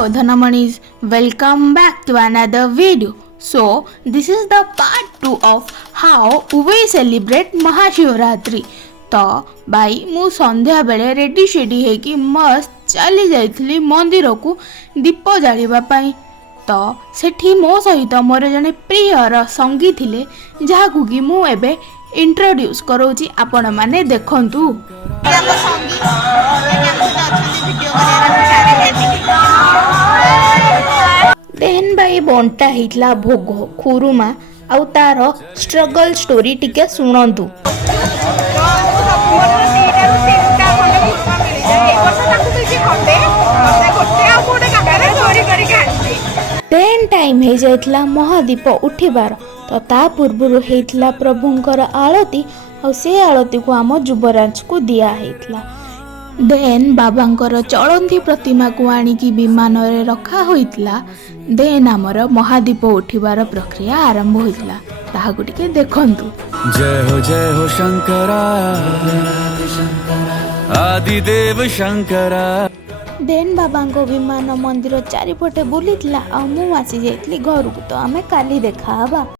Hello Dhanamanis, welcome back to another video. So this is the part 2 of how we celebrate Mahashivratri. तो भाई मु संध्या बेले ready shady है कि मस्त चली जाइथली मंदिर को दीप जालिबा पाई। तो सेठी मो सहित मोर जने प्रियर संगी थिले जहाकू कि मु एबे इंट्रोड्यूस करोची आपण माने देखंतु। देन भाई बंटा हितला भोग खुरुमा आउ तार स्ट्रगल स्टोरी टिके सुनंतु। देन टाइम हे जाइतला महादीप उठिबार तो ता पूर्वरु हेतला प्रभुंकर आळती और से आळती को आम युवराज को दिया हेतला। देन बाबांकर चलंती प्रतिमा को आनिकी विमान रे रखा होइतला। देन आमर महादीप उठिबार प्रक्रिया आरंभ होइतला ताहाकु टिके देखंतु। जय हो शंकरा आदि देव शंकरा। देन बाबांको विमान मंदिर चारिपटे बुलीतला आ मु आसी जाइतली घर को। तो आमे काली देखा हबा।